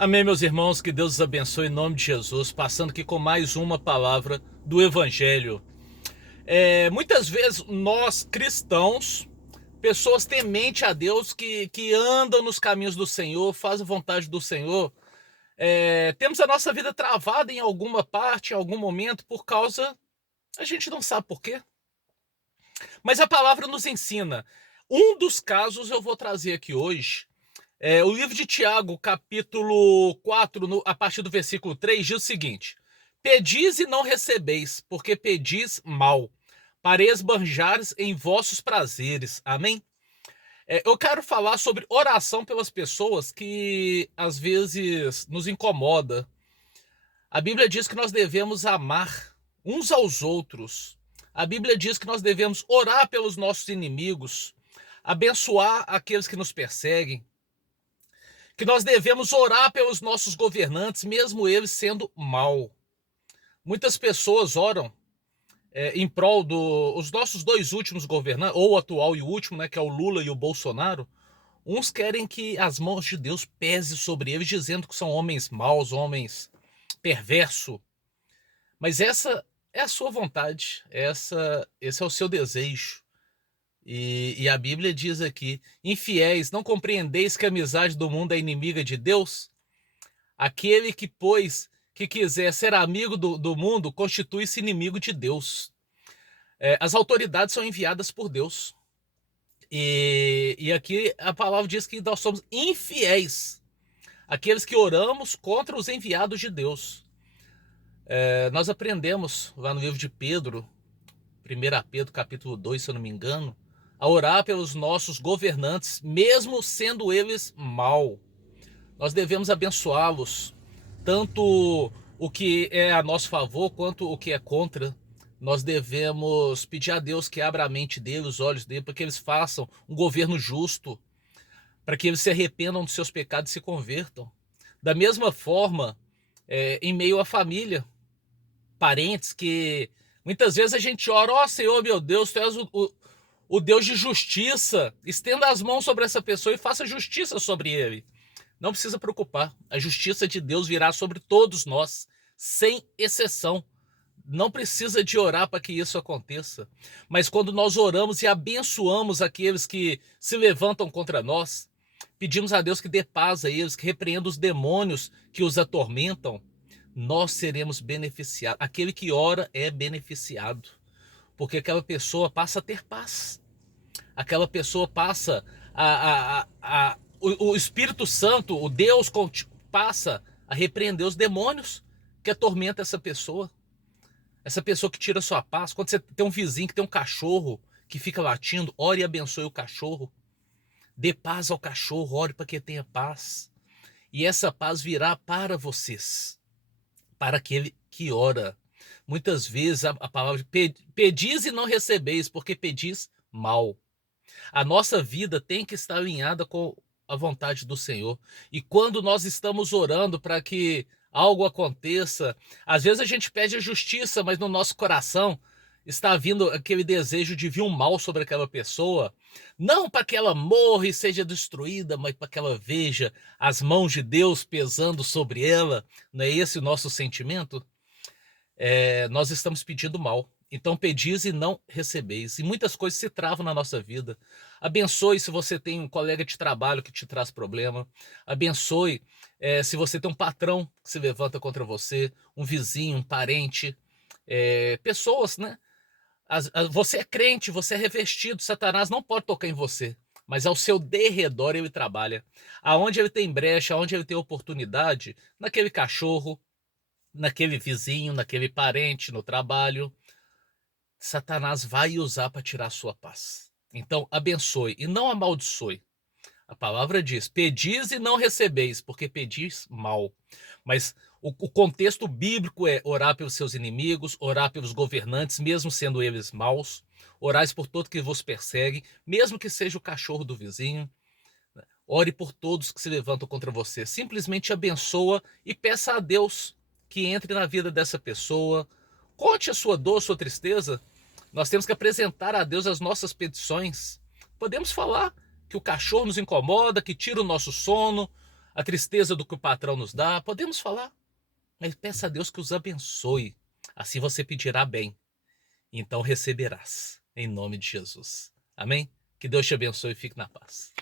Amém, meus irmãos, que Deus os abençoe em nome de Jesus, passando aqui com mais uma palavra do Evangelho. Muitas vezes nós cristãos, pessoas temente a Deus, que andam nos caminhos do Senhor, fazem vontade do Senhor, temos a nossa vida travada em alguma parte, em algum momento, por causa, a gente não sabe por quê, mas a palavra nos ensina. Um dos casos eu vou trazer aqui hoje. O livro de Tiago, capítulo 4, a partir do versículo 3, diz o seguinte: Pedis e não recebeis, porque pedis mal, para esbanjares em vossos prazeres. Amém? Eu quero falar sobre oração pelas pessoas que às vezes nos incomoda. A Bíblia diz que nós devemos amar uns aos outros. A Bíblia diz que nós devemos orar pelos nossos inimigos, abençoar aqueles que nos perseguem, que nós devemos orar pelos nossos governantes, mesmo eles sendo mal. Muitas pessoas oram em prol dos nossos dois últimos governantes, ou o atual e o último, né, que é o Lula e o Bolsonaro. Uns querem que as mãos de Deus pesem sobre eles, dizendo que são homens maus, homens perversos. Mas essa é a sua vontade, esse é o seu desejo. E a Bíblia diz aqui: infiéis, não compreendeis que a amizade do mundo é inimiga de Deus? Aquele que, pois, que quiser ser amigo do mundo, constitui-se inimigo de Deus. As autoridades são enviadas por Deus. E aqui a palavra diz que nós somos infiéis, aqueles que oramos contra os enviados de Deus. Nós aprendemos lá no livro de Pedro, 1 Pedro capítulo 2, se eu não me engano, a orar pelos nossos governantes, mesmo sendo eles mal. Nós devemos abençoá-los, tanto o que é a nosso favor quanto o que é contra. Nós devemos pedir a Deus que abra a mente deles, os olhos deles, para que eles façam um governo justo, para que eles se arrependam dos seus pecados e se convertam. Da mesma forma, em meio à família, parentes que muitas vezes a gente ora: ó Senhor meu Deus, tu és o Deus de justiça, estenda as mãos sobre essa pessoa e faça justiça sobre ele. Não precisa preocupar, a justiça de Deus virá sobre todos nós, sem exceção. Não precisa de orar para que isso aconteça. Mas quando nós oramos e abençoamos aqueles que se levantam contra nós, pedimos a Deus que dê paz a eles, que repreenda os demônios que os atormentam, nós seremos beneficiados. Aquele que ora é beneficiado, porque aquela pessoa passa a ter paz. Aquela pessoa passa o Espírito Santo, o Deus, passa a repreender os demônios que atormentam essa pessoa. Essa pessoa que tira a sua paz. Quando você tem um vizinho que tem um cachorro que fica latindo, ore e abençoe o cachorro. Dê paz ao cachorro, ore para que tenha paz. E essa paz virá para vocês, para aquele que ora. Muitas vezes a palavra pedis e não recebeis, porque pedis mal. A nossa vida tem que estar alinhada com a vontade do Senhor. E quando nós estamos orando para que algo aconteça, às vezes a gente pede a justiça, mas no nosso coração está vindo aquele desejo de vir um mal sobre aquela pessoa, não para que ela morra e seja destruída, mas para que ela veja as mãos de Deus pesando sobre ela. Não é esse o nosso sentimento? Nós estamos pedindo mal. Então pedis e não recebeis. E muitas coisas se travam na nossa vida. Abençoe se você tem um colega de trabalho que te traz problema. Abençoe se você tem um patrão que se levanta contra você, um vizinho, um parente, pessoas, né? Você é crente, você é revestido, Satanás não pode tocar em você, mas ao seu derredor ele trabalha. Aonde ele tem brecha, aonde ele tem oportunidade, naquele cachorro, naquele vizinho, naquele parente, no trabalho, Satanás vai usar para tirar a sua paz. Então, abençoe e não amaldiçoe. A palavra diz: pedis e não recebeis, porque pedis mal. Mas o contexto bíblico é orar pelos seus inimigos, orar pelos governantes, mesmo sendo eles maus, orais por todo que vos persegue, mesmo que seja o cachorro do vizinho. Ore por todos que se levantam contra você. Simplesmente abençoa e peça a Deus que entre na vida dessa pessoa. Conte a sua dor, a sua tristeza. Nós temos que apresentar a Deus as nossas petições. Podemos falar que o cachorro nos incomoda, que tira o nosso sono. a tristeza do que o patrão nos dá, podemos falar, mas peça a Deus que os abençoe. Assim você pedirá bem, então receberás, em nome de Jesus. Amém? Que Deus te abençoe e fique na paz.